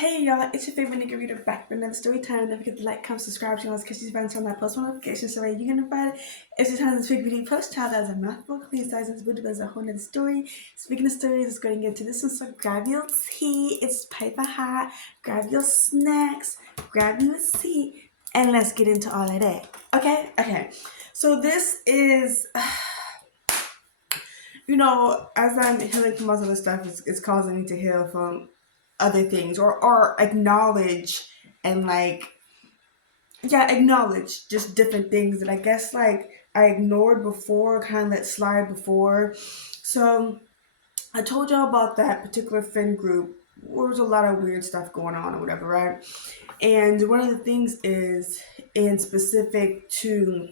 Hey y'all, it's your favorite nigga reader back with another story time. Don't forget to like, comment, subscribe to us because she's been on that post notifications so you're gonna find it. If she's on this big video post, child as a mouthful, please size this video as a whole nother story. Speaking of stories, let's go and get into this one. So grab your tea, it's paper hot, grab your snacks, grab your seat, and let's get into all of that. Okay. So this is as I'm healing from all of this stuff, it's causing me to heal from other things or acknowledge and acknowledge just different things that I guess I ignored before, kind of let slide before. So I told y'all about that particular friend group where there's a lot of weird stuff going on or whatever, right? And one of the things is in specific to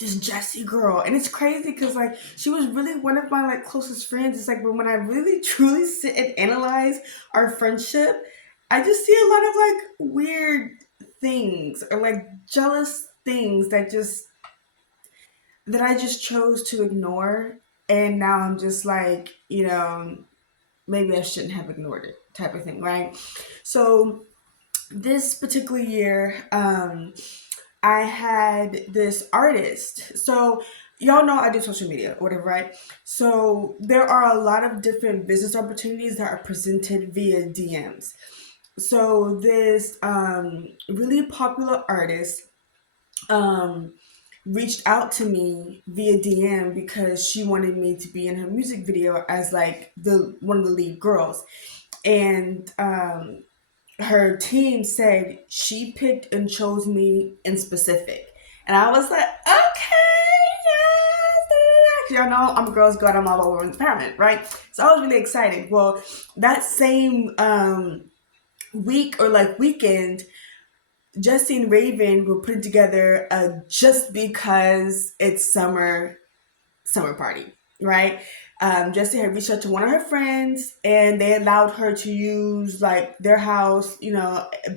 this Jessie girl, and it's crazy because she was really one of my closest friends. It's but when I really truly sit and analyze our friendship, I just see a lot of weird things or jealous things that I just chose to ignore, and now I'm just maybe I shouldn't have ignored it type of thing, right? So this particular year, I had this artist. So y'all know I do social media or whatever, right? So there are a lot of different business opportunities that are presented via DMs. So this really popular artist reached out to me via DM because she wanted me to be in her music video as the one of the lead girls. And her team said she picked and chose me in specific. And I was like, okay, yes. Y'all know I'm a girl's god, I'm all over empowerment, right? So I was really excited. Well, that same week or weekend, Jessie and Raven were putting together a just because it's summer party, right? Jessie had reached out to one of her friends and they allowed her to use their house,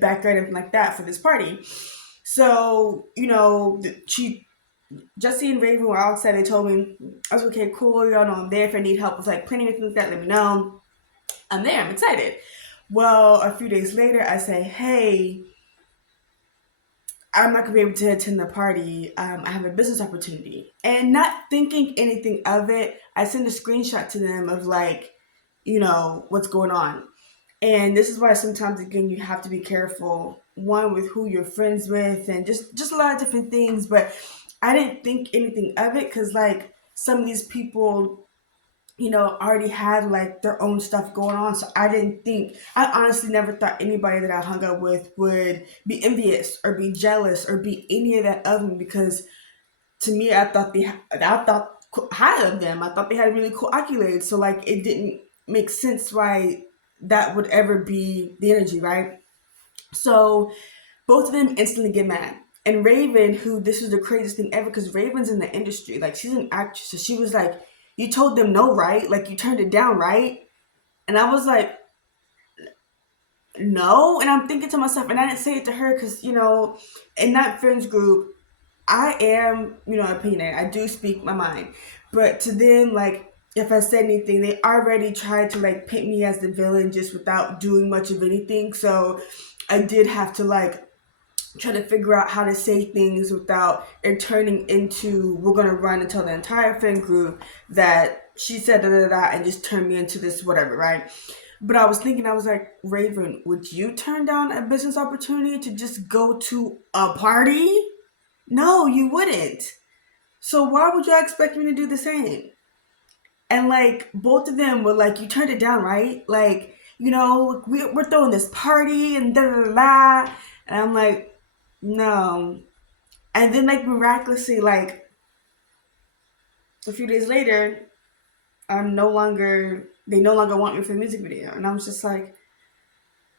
backyard, everything like that for this party. So, Jessie and Raven were all excited. They told me, I was okay, cool, y'all know I'm there. If I need help with planning anything like that, let me know. I'm there, I'm excited. Well, a few days later, I say, hey, I'm not gonna be able to attend the party. I have a business opportunity, and not thinking anything of it, I send a screenshot to them of what's going on. And this is why sometimes again you have to be careful, one with who you're friends with, and just a lot of different things. But I didn't think anything of it because some of these people already had their own stuff going on. So I honestly never thought anybody that I hung out with would be envious or be jealous or be any of that of me because to me, I thought high of them. I thought they had really cool accolades. So it didn't make sense why that would ever be the energy, right? So both of them instantly get mad. And Raven, who this was the craziest thing ever, because Raven's in the industry, she's an actress, so she was like, "You told them no, right? You turned it down, right?" And I was like, "No." And I'm thinking to myself, and I didn't say it to her because in that friends group, I am opinionated. I do speak my mind, but to them, if I said anything, they already tried to paint me as the villain just without doing much of anything. So I did have to try to figure out how to say things without it turning into we're gonna run and tell the entire friend group that she said da da da and just turn me into this whatever, right? But I was thinking, I was like, Raven, would you turn down a business opportunity to just go to a party? No, you wouldn't. So why would you expect me to do the same? And both of them were like, you turned it down, right? We're throwing this party and da da da da. And I'm like, no. And then miraculously, a few days later, they no longer want me for the music video. And I was just like,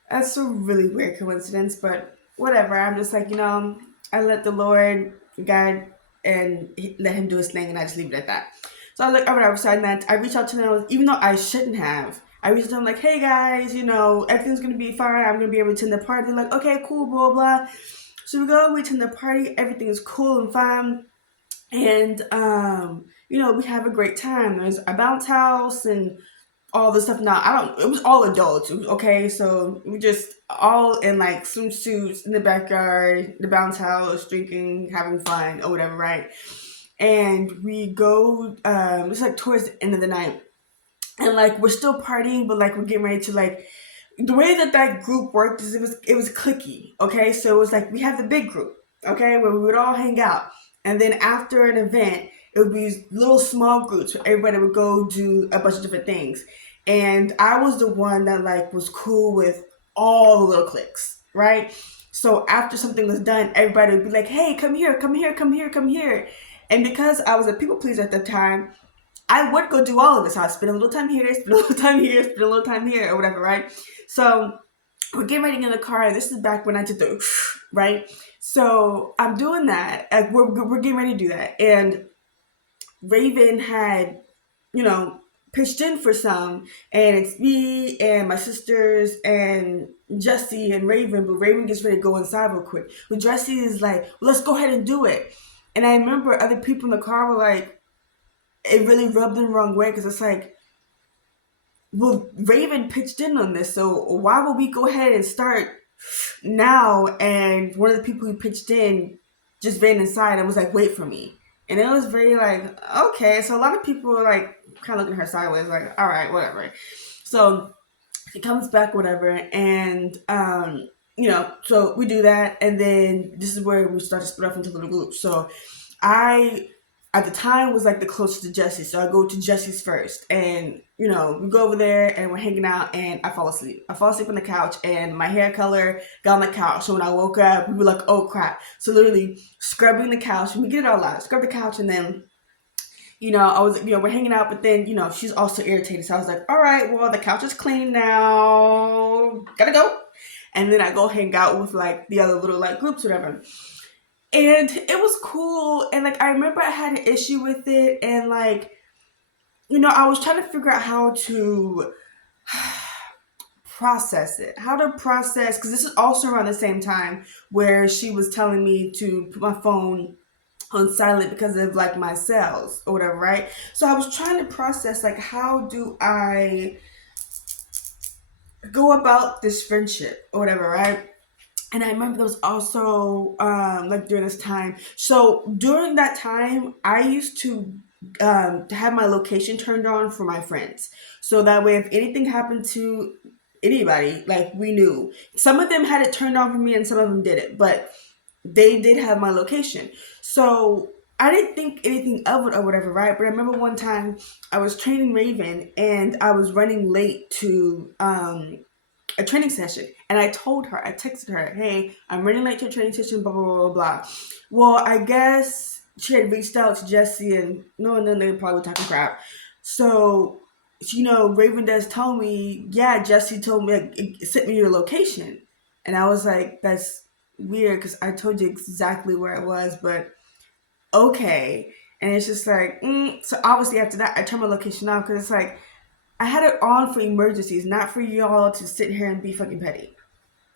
that's a really weird coincidence, but whatever. I'm just I let the Lord guide and let him do his thing, and I just leave it at that. So I was like, all right, so I reached out to them, even though I shouldn't have. I reached out to them hey guys, everything's gonna be fine. I'm gonna be able to attend the party. They're like, okay, cool, blah blah. So we attend the party. Everything is cool and fine, and we have a great time. There's a bounce house and all this stuff. Now I don't. It was all adults. Okay, so we just all in like swimsuits in the backyard, the bounce house, drinking, having fun or whatever, right? And we go. It's like towards the end of the night, and like we're still partying, but like we're getting ready to like. The way that that group worked is it was cliquey. Okay, so it was like we have the big group. Okay, where we would all hang out, and then after an event, it would be little small groups where everybody would go do a bunch of different things. And I was the one that like was cool with all the little cliques, right? So after something was done, everybody would be like, "Hey, come here, come here, come here, come here." And because I was a people pleaser at the time, I would go do all of this. So I'd spend a little time here, spend a little time here, spend a little time here, or whatever, right? So we're getting ready in the car. This is back when I did the right. So I'm doing that. Like we're getting ready to do that, and Raven had, you know, pitched in for some, and it's me and my sisters and Jesse and Raven, but Raven gets ready to go inside real quick. But Jesse is like, well, let's go ahead and do it. And I remember other people in the car were like, it really rubbed them the wrong way because it's like, well, Raven pitched in on this, so why would we go ahead and start now? And one of the people who pitched in just ran inside and was like, wait for me. And it was very like, okay. So a lot of people were like kind of looking at her sideways, like, all right, whatever. So he comes back, whatever. And, so we do that. And then this is where we start to split off into little groups. So I at the time was like the closest to Jesse. So I go to Jesse's first, and we go over there and we're hanging out, and I fall asleep. I fall asleep on the couch, and my hair color got on the couch. So when I woke up, we were like, oh crap. So literally scrubbing the couch, and we get it all out, scrub the couch, and then I was, we're hanging out, but then, she's also irritated. So I was like, all right, well, the couch is clean now. Gotta go. And then I go hang out with like the other little like groups, whatever. And it was cool. And like, I remember I had an issue with it. And like, I was trying to figure out how to process it, because this is also around the same time where she was telling me to put my phone on silent because of like my cells or whatever, right? So I was trying to process like, how do I go about this friendship or whatever, right? And I remember there was also like during this time. So during that time, I used to have my location turned on for my friends. So that way, if anything happened to anybody, like we knew. Some of them had it turned on for me, and some of them didn't. But they did have my location. So I didn't think anything of it or whatever, right? But I remember one time I was training Raven, and I was running late to a training session. And I told her, I texted her, hey, I'm running late to a training session, blah, blah, blah, blah. Well, I guess she had reached out to Jesse, and then they probably were talking crap. So, Raven does tell me, yeah, Jesse told me, like, sent me your location. And I was like, that's weird because I told you exactly where it was, but okay. And it's just like, so obviously after that, I turned my location off because it's like, I had it on for emergencies, not for y'all to sit here and be fucking petty.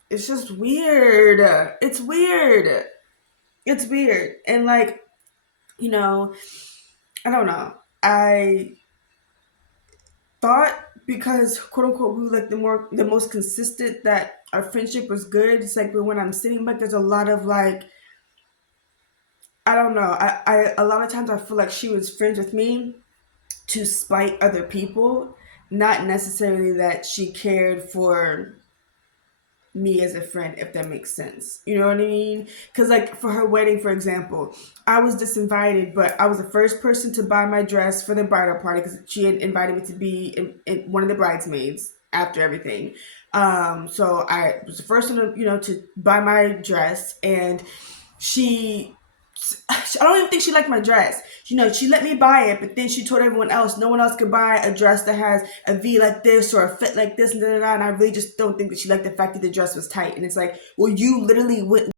It's just weird. It's weird. It's weird. And like, I don't know. I thought because quote unquote we were like the most consistent that our friendship was good. It's like, but when I'm sitting back, there's a lot of like, I don't know. I a lot of times I feel like she was friends with me to spite other people, not necessarily that she cared for me as a friend, if that makes sense. You know what I mean? Because like for her wedding, for example, I was disinvited, but I was the first person to buy my dress for the bridal party because she had invited me to be in one of the bridesmaids after everything. So I was the first one to buy my dress, and I don't even think she liked my dress. She let me buy it, but then she told everyone else no one else could buy a dress that has a V like this or a fit like this and da da da. And I really just don't think that she liked the fact that the dress was tight. And it's like, well, you literally went